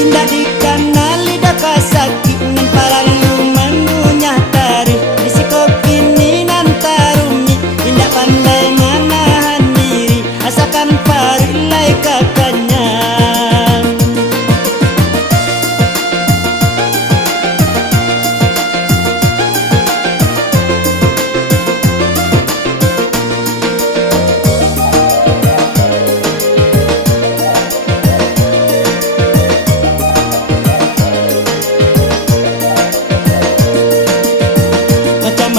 indah dikenali dah kasaki nan paralu mangunyah tari disikopini nan tarumi indah pandai manahan diri asakan parilai kakanya.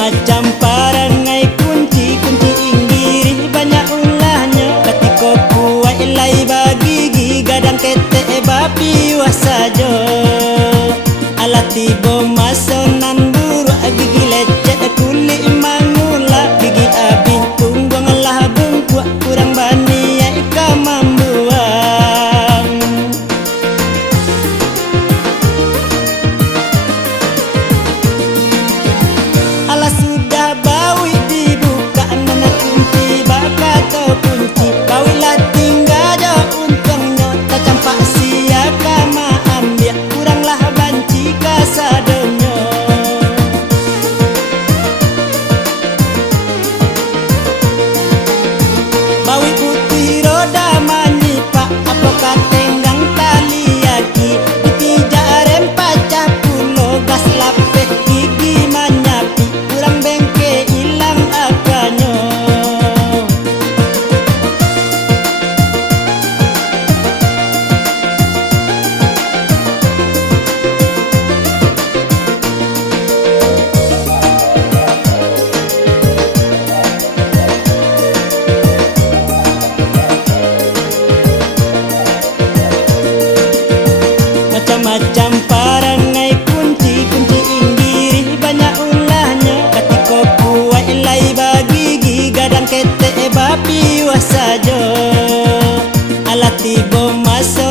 Macam parangai kunci-kunci inggiri banyak ulahnya katiko puai ilai bagi gadang kete babi wasajo alat tibo masonan buru gigi lecet kulit mangula gigi abin tungguang lah bungkuak kurang bani ya ika membuang. Alas sudah bawi dibuka nana kunci baka atau kunci kawilah tinggal jauh untungnya tak campak sia kama ambil kuranglah banci kasadonyo. Bawi putih roda manipak apakah tenggang tali yaki dipijak rempat capulo gas lapeh gigi manyapi kurang bengke ilang akanyo. Macam-macam parangai kunci-kunci inggiri banyak ulahnya katiko puai ilai bagi gadang kete babi wasajo alat tibo maso